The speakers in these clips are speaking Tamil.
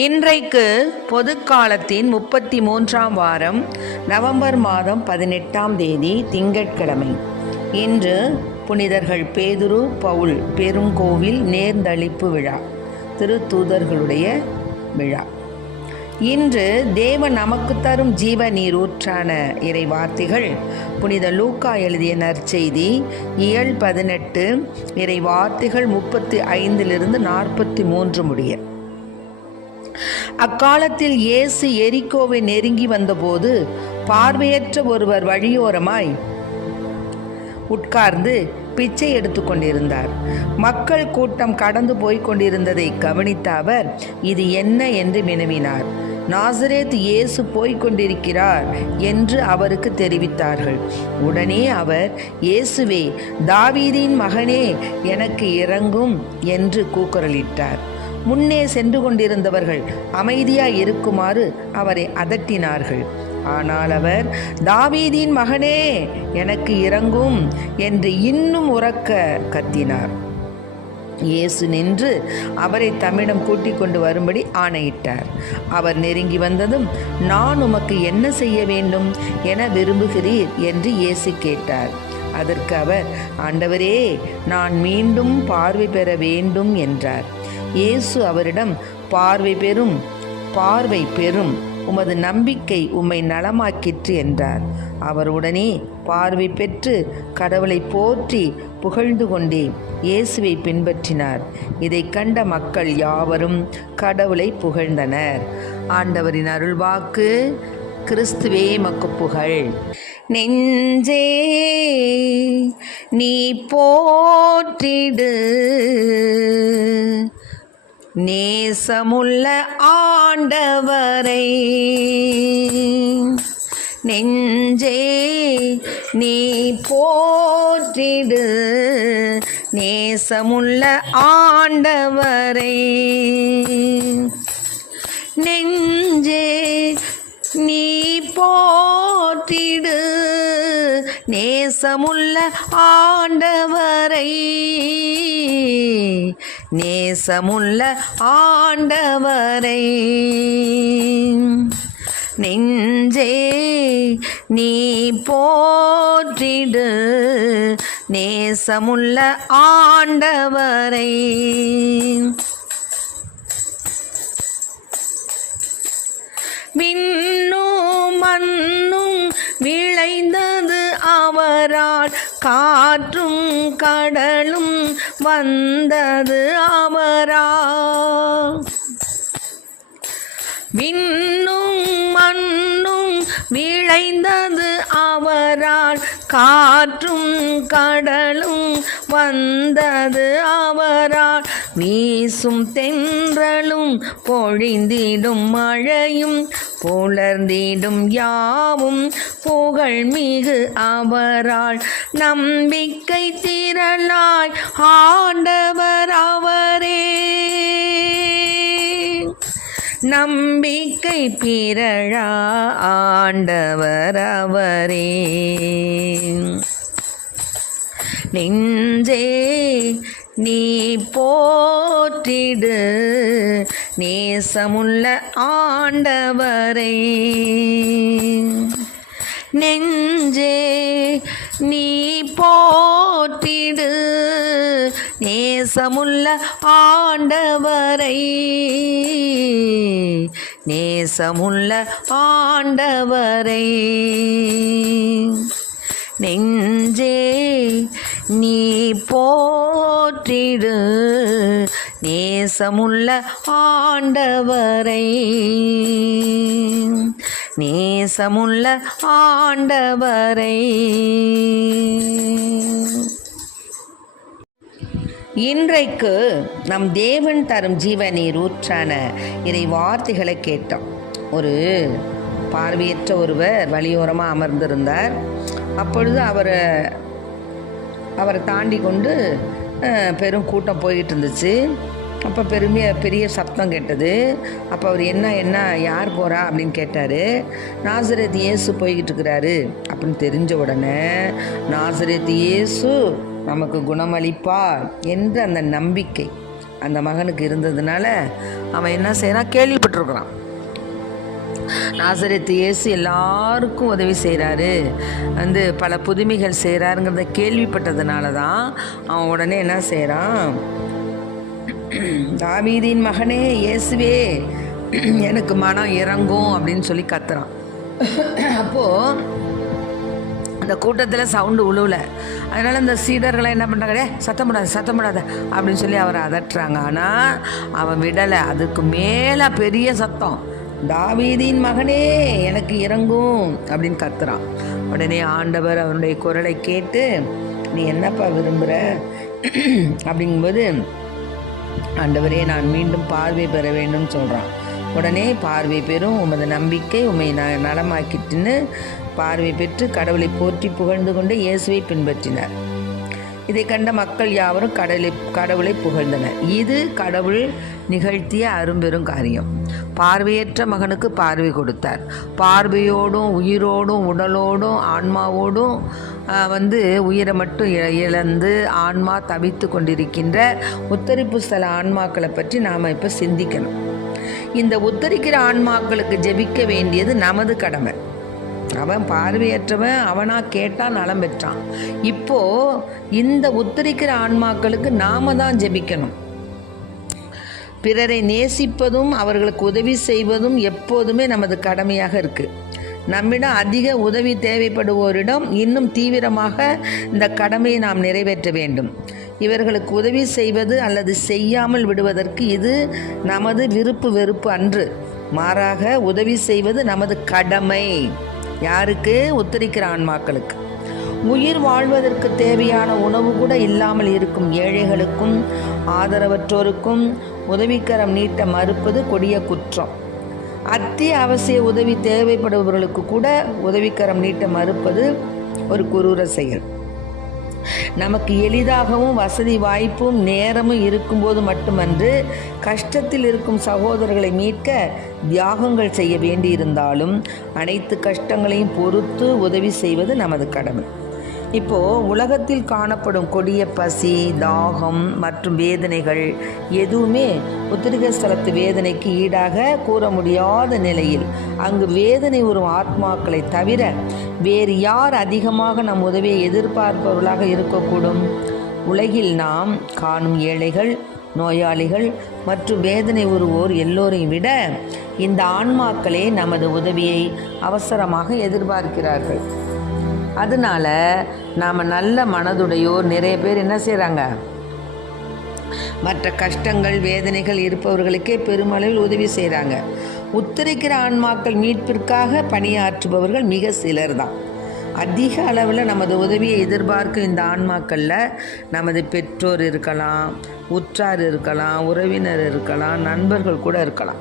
இன்றைக்கு பொதுக்காலத்தின் 33ஆம் வாரம் நவம்பர் மாதம் 18ஆம் தேதி திங்கட்கிழமை. இன்று புனிதர்கள் பேதுரு பவுல் பெருங்கோவில் நேர்ந்தளிப்பு விழா, திருத்தூதர்களுடைய விழா. இன்று தேவன் நமக்கு தரும் ஜீவ நீரூற்றான இறை வார்த்தைகள் புனித லூக்கா எழுதிய நற்செய்தி இயல் 18 இறை வார்த்தைகள் 35 43 முடிய. அக்காலத்தில் இயேசு எரிகோவை நெருங்கி வந்தபோது பார்வையற்ற ஒருவர் வழியோரமாய் உட்கார்ந்து பிச்சை எடுத்து கொண்டிருந்தார். மக்கள் கூட்டம் கடந்து போய்க் கொண்டிருந்ததை கவனித்த அவர், இது என்ன என்று வினவினார். நாசரேத் இயேசு போய்க் கொண்டிருக்கிறார் என்று அவருக்கு தெரிவித்தார்கள். உடனே அவர், இயேசுவே, தாவீதின் மகனே, எனக்கு இரங்கும் என்று கூக்குரலிட்டார். முன்னே சென்று கொண்டிருந்தவர்கள் அமைதியாய் இருக்குமாறு அவரை அதட்டினார்கள். ஆனால் அவர், தாவீதின் மகனே, எனக்கு இரங்கும் என்று இன்னும் உரக்க கத்தினார். இயேசு நின்று அவரை தம்மிடம் கூட்டிக் கொண்டு வரும்படி ஆணையிட்டார். அவர் நெருங்கி வந்ததும், நான் உமக்கு என்ன செய்ய வேண்டும் என விரும்புகிறீர் என்று இயேசு கேட்டார். அதற்கு அவர், ஆண்டவரே, நான் மீண்டும் பார்வை பெற வேண்டும் என்றார். இயேசு அவரிடம், பார்வை பெறும், உமது நம்பிக்கை உம்மை நலமாக்கிற்று என்றார். அவர் உடனே பார்வை பெற்று கடவுளை போற்றி புகழ்ந்து கொண்டே இயேசுவை பின்பற்றினார். இதை கண்ட மக்கள் யாவரும் கடவுளை புகழ்ந்தனர். ஆண்டவரின் அருள்வாக்கு. கிறிஸ்துவே மக்கு புகழ். நெஞ்சே நீ போற்றிடு நேசமுள்ள ஆண்டவரை. நெஞ்சே நீ போற்றிடு நேசமுள்ள ஆண்டவரை. நெஞ்சே நீ போற்றிடு நேசமுள்ள ஆண்டவரை. நேசமுள்ள ஆண்டவரை. நெஞ்சே நீ போற்றிடு நேசமுள்ள ஆண்டவரை. விண்ணும் மண்ணும் விளைந்தது அவரால், காற்றும் கடலும் வந்தது அவரால். விண்ணும் மண்ணும் விளைந்தது அவரால், காற்றும் கடலும் வந்தது அவரால். வீசும் தென்றலும் பொழிந்திடும் மழையும் புலர்ந்திடும் யாவும் புகழ்மிகு அவரால். நம்பிக்கை திரளாய் ஆண்டவர் அவரே. நம்பிக்கை பிறழா ஆண்டவர் அவரே. நெஞ்சே நீ போற்றிடு நேசமுள்ள ஆண்டவரை. நெஞ்சே நீ போற்றிடு நேசமுள்ள ஆண்டவரை. நேசமுள்ள ஆண்டவரை. நெஞ்சே நீ போற்றிடு நேசமுள்ள ஆண்டவரை. நேசமுள்ள ஆண்டவரை. இன்றைக்கு நம் தேவன் தரும் ஜீவ நீரூற்றான இறை வார்த்தைகளை கேட்டோம். ஒரு பார்வையற்ற ஒருவர் வழியோரமாக அமர்ந்திருந்தார். அப்பொழுது அவரை தாண்டி கொண்டு பெரும் கூட்டம் போய்கிட்டு இருந்துச்சு. அப்போ பெரிய சப்தம் கேட்டது. அப்போ அவர் என்ன யார் போகிறா அப்படின்னு கேட்டார். நாசரேத் இயேசு போய்கிட்டு இருக்கிறாரு அப்படின்னு தெரிஞ்ச உடனே, நாசரேத் இயேசு நமக்கு குணமளிப்பார் என்ற அந்த நம்பிக்கை, அந்த மகனுக்கு இருந்ததுனால அவன் என்ன செய்கிறான், கேள்விப்பட்டிருக்கிறான். நாசரேத்து இயேசு எல்லாருக்கும் உதவி செய்கிறாரு, பல புதுமைகள் செய்கிறாருங்கிறத கேள்விப்பட்டதுனால தான் அவன் உடனே என்ன செய்கிறான், தாவீதின் மகனே இயேசுவே எனக்கு மனம் இறங்கும் அப்படின்னு சொல்லி கத்துறான். அப்போது அந்த கூட்டத்தில் சவுண்டு உழுவல. அதனால் இந்த சீடர்களை என்ன பண்ணுறாங்க, சத்தம் போடாத அப்படின்னு சொல்லி அவரை அதட்டுறாங்க. ஆனால் அவன் விடலை. அதுக்கு மேலே பெரிய சத்தம், தாவீதின் மகனே எனக்கு இறங்கும் அப்படின்னு கத்துறான். உடனே ஆண்டவர் அவனுடைய குரலை கேட்டு, நீ என்னப்பா விரும்புகிற அப்படிங்கும்போது, ஆண்டவரே நான் மீண்டும் பார்வை பெற வேண்டும்னு சொல்கிறான். உடனே பார்வை பெறும், உமது நம்பிக்கை உம்மை நலமாக்கிட்டுன்னு பார்வை பெற்று கடவுளை போற்றி புகழ்ந்து கொண்டு இயேசுவை பின்பற்றினார். இதை கண்ட மக்கள் யாவரும் கடவுளை புகழ்ந்தனர். இது கடவுள் நிகழ்த்திய அரும்பெரும் காரியம். பார்வையற்ற மகனுக்கு பார்வை கொடுத்தார். பார்வையோடும் உயிரோடும் உடலோடும் ஆன்மாவோடும் உயிரை மட்டும் இழந்து ஆன்மா தவித்து கொண்டிருக்கின்ற உத்தரிப்பு ஸ்தல ஆன்மாக்களை பற்றி நாம் இப்போ சிந்திக்கணும். இந்த உத்தரிக்கிற ஆன்மாக்களுக்கு ஜெபிக்க வேண்டியது நமது கடமை. அவன் பார்வையற்றவன், அவனா கேட்டான், நலம் பெற்றான். இப்போ இந்த உத்தரிக்கிற ஆன்மாக்களுக்கு நாம தான் ஜெபிக்கணும். பிறரை நேசிப்பதும் அவர்களுக்கு உதவி செய்வதும் எப்போதுமே நமது கடமையாக இருக்கு. நம்மிடம் அதிக உதவி தேவைப்படுவோரிடம் இன்னும் தீவிரமாக இந்த கடமையை நாம் நிறைவேற்ற வேண்டும். இவர்களுக்கு உதவி செய்வது அல்லது செய்யாமல் விடுவதற்கு இது நமது விருப்பு வெறுப்பு அன்று, மாறாக உதவி செய்வது நமது கடமை. யாருக்கு? உத்தரிக்கிற ஆன்மாக்களுக்கு. உயிர் வாழ்வதற்கு தேவையான உணவு கூட இல்லாமல் இருக்கும் ஏழைகளுக்கும் ஆதரவற்றோருக்கும் உதவிக்கரம் நீட்ட மறுப்பது கொடிய குற்றம். அத்தியாவசிய உதவி தேவைப்படுபவர்களுக்கு கூட உதவிக்கரம் நீட்ட மறுப்பது ஒரு குரூர செயல். நமக்கு எளிதாகவும் வசதி வாய்ப்பும் நேரமும் இருக்கும்போது மட்டுமன்று, கஷ்டத்தில் இருக்கும் சகோதரர்களை மீட்க தியாகங்கள் செய்ய வேண்டியிருந்தாலும் அனைத்து கஷ்டங்களையும் பொறுத்து உதவி செய்வது நமது கடமை. இப்போது உலகத்தில் காணப்படும் கொடிய பசி, தாகம் மற்றும் வேதனைகள் எதுவுமே உத்திரிகை ஸ்தலத்து வேதனைக்கு ஈடாக கூற முடியாத நிலையில் அங்கு வேதனை வரும் ஆத்மாக்களை தவிர வேறு யார் அதிகமாக நம் உதவியை எதிர்பார்ப்பவர்களாக இருக்கக்கூடும்? உலகில் நாம் காணும் ஏழைகள், நோயாளிகள் மற்றும் வேதனை உருவோர் எல்லோரையும் விட இந்த ஆன்மாக்களே நமது உதவியை அவசரமாக எதிர்பார்க்கிறார்கள். அதனால நாம் நல்ல மனதுடையோர் நிறைய பேர் என்ன செய்கிறாங்க, மற்ற கஷ்டங்கள் வேதனைகள் இருப்பவர்களுக்கே பெருமளவில் உதவி செய்கிறாங்க. உத்தரிக்கிற ஆன்மாக்கள் மீட்பிற்காக பணியாற்றுபவர்கள் மிக சிலர் தான். அதிக அளவில் நமது உதவியை எதிர்பார்க்கும் இந்த ஆன்மாக்களில் நமது பெற்றோர் இருக்கலாம், உற்றார் இருக்கலாம், உறவினர் இருக்கலாம், நண்பர்கள் கூட இருக்கலாம்.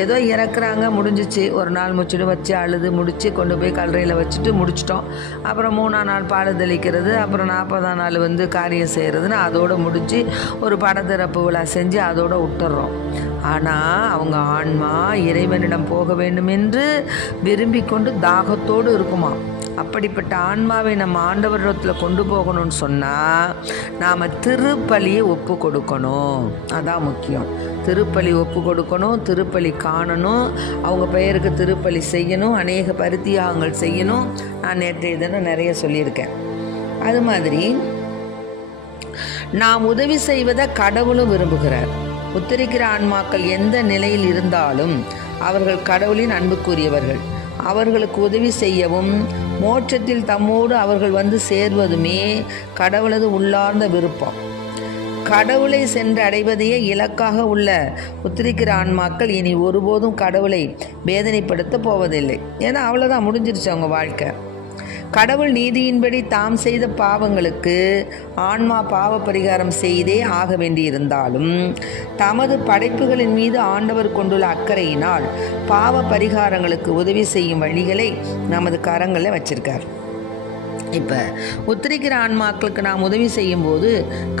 ஏதோ இறக்குறாங்க, முடிஞ்சிச்சு, ஒரு நாள் முச்சிட்டு வச்சு அழுது முடித்து கொண்டு போய் கல்லறையில் வச்சுட்டு முடிச்சிட்டோம். அப்புறம் 3ஆம் நாள் பால் தெளிக்கிறது, அப்புறம் 40ஆம் நாள் காரியம் செய்கிறதுன்னு அதோடு முடித்து ஒரு படத்திறப்பு விழா செஞ்சு அதோடு விட்டுறோம். ஆனால் அவங்க ஆன்மா இறைவனிடம் போக வேண்டும் என்று விரும்பி கொண்டு தாகத்தோடு இருக்குமா. அப்படிப்பட்ட ஆன்மாவை நம்ம ஆண்டவரிடத்தில் கொண்டு போகணும்னு சொன்னால் நாம் திருப்பலியை ஒப்பு கொடுக்கணும். அதான் முக்கியம். திருப்பலி ஒப்பு கொடுக்கணும், திருப்பலி காணணும், அவங்க பெயருக்கு திருப்பலி செய்யணும், அநேக பரித்தியாகங்கள் செய்யணும். நான் நேற்றைய தினம் நிறைய சொல்லியிருக்கேன். அது மாதிரி நாம் உதவி செய்வதை கடவுளும் விரும்புகிறார். உத்தரிக்கிற ஆன்மாக்கள் எந்த நிலையில் இருந்தாலும் அவர்கள் கடவுளின் அன்புக்குரியவர்கள். அவர்களுக்கு உதவி செய்யவும் மோட்சத்தில் தம்மோடு அவர்கள் சேர்வதுமே கடவுளது உள்ளார்ந்த விருப்பம். கடவுளை சென்று அடைவதையே இலக்காக உள்ள உத்திரிக்கிற ஆன்மாக்கள் இனி ஒருபோதும் கடவுளை வேதனைப்படுத்த போவதில்லை. ஏன்னா அவ்வளோதான், முடிஞ்சிருச்சு அவங்க வாழ்க்கை. கடவுள் நீதியின்படி தாம் செய்த பாவங்களுக்கு ஆன்மா பாவ பரிகாரம் செய்தே ஆக வேண்டியிருந்தாலும் தமது படைப்புகளின் மீது ஆண்டவர் கொண்டுள்ள அக்கறையினால் பாவ பரிகாரங்களுக்கு உதவி செய்யும் வழிகளை நமது கரங்களில் வச்சிருக்கார். இப்போ உத்தரிக்கிற ஆன்மாக்களுக்கு நாம் உதவி செய்யும்போது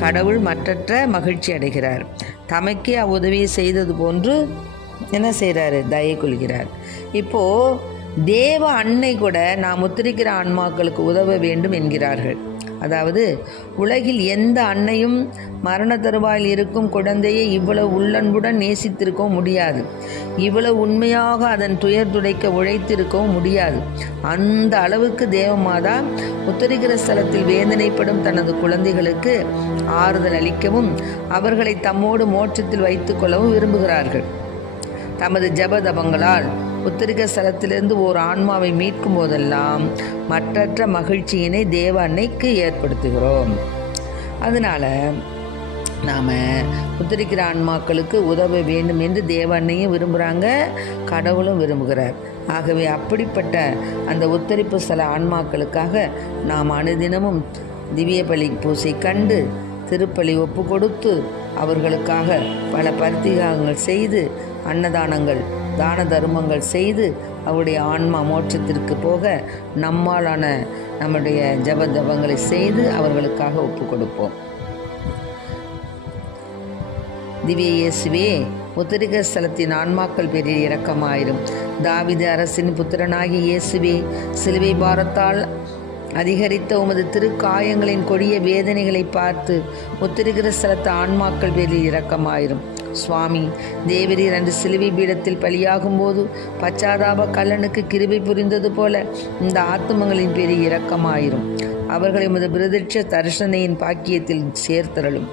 கடவுள் மற்றற்ற மகிழ்ச்சி அடைகிறார். தமக்கே அவ்வுதவியை செய்தது போன்று என்ன செய்கிறாரு, தயை கொள்கிறார். இப்போது தேவ அன்னை கூட நாம் முத்திரிக்கிற ஆன்மாக்களுக்கு உதவ வேண்டும் என்கிறார்கள். அதாவது உலகில் எந்த அன்னையும் மரண தருவாயில் இருக்கும் குழந்தையை இவ்வளவு உள்ளன்புடன் நேசித்திருக்கவும் முடியாது, இவ்வளவு உண்மையாக அதன் துயர் துடைக்க உழைத்திருக்கவும் முடியாது. அந்த அளவுக்கு தேவமாதா உத்தரிக்கிற ஸ்தலத்தில் வேதனைப்படும் தனது குழந்தைகளுக்கு ஆறுதல் அளிக்கவும் அவர்களை தம்மோடு மோட்சத்தில் வைத்துக் கொள்ளவும் விரும்புகிறார்கள். தமது ஜபதபங்களால் உத்தரிக்க ஸ்தலத்திலிருந்து ஓர் ஆன்மாவை மீட்கும் போதெல்லாம் மற்றற்ற மகிழ்ச்சியினை தேவ அன்னைக்கு ஏற்படுத்துகிறோம். அதனால் நாம் உத்தரிக்கிற ஆன்மாக்களுக்கு உதவ வேண்டும் என்று தேவ அன்னையும் விரும்புகிறாங்க, கடவுளும் விரும்புகிறார். ஆகவே அப்படிப்பட்ட அந்த உத்தரிப்பு ஸ்தல ஆன்மாக்களுக்காக நாம் அனுதினமும் திவ்ய பலி பூசை கண்டு திருப்பலி ஒப்பு கொடுத்து அவர்களுக்காக பல பரித்தியாகங்கள் செய்து அன்னதானங்கள் தான தர்மங்கள் செய்து அவருடைய ஆன்மா மோட்சத்திற்கு போக நம்மாலான நம்முடைய ஜபங்களை செய்து அவர்களுக்காக ஒப்பு கொடுப்போம். திவ்ய இயேசுவே, உத்தரிக்க ஸ்தலத்தின் ஆன்மாக்கள் பேரில் இரக்கமாயிரும். தாவீது அரசின் புத்திரனாகி இயேசுவே, சிலுவை பாரத்தால் அதிகரித்த உமது திருக்காயங்களின் கொடிய வேதனைகளை பார்த்து உத்தரிக்கிற ஸ்தலத்து ஆன்மாக்கள் பேரில் இரக்கமாயிரும். சுவாமி, தேவரீர் அன்று சிலுவை பீடத்தில் பலியாகும் போது பச்சாதாப கல்லனுக்கு கிருபை புரிந்தது போல இந்த ஆத்துமங்களின் பேரில் இரக்கமாயிரும். அவர்களை உமது பிரதிட்ச தரிசனையின் பாக்கியத்தில் சேர்த்தரலும்.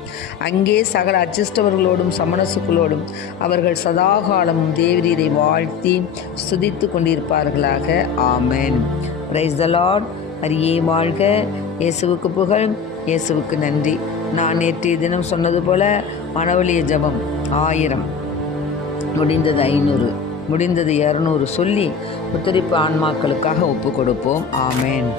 அங்கே சகல அச்சிஷ்டவர்களோடும் சமணசுக்களோடும் அவர்கள் சதாகாலமும் தேவரீரை வாழ்த்தி ஸ்துதித்து கொண்டிருப்பார்களாக. ஆமென். Praise the Lord. அரியே வாழ்க. இயேசுவுக்கு புகழ், இயேசுவுக்கு நன்றி. நான் நேற்றைய தினம் சொன்னது போல மனவழிய ஜபம் 1000, முடிந்தது 500, முடிந்தது 200 சொல்லி உத்தரிப்பு ஆன்மாக்களுக்காக ஒப்பு கொடுப்போம். ஆமென்.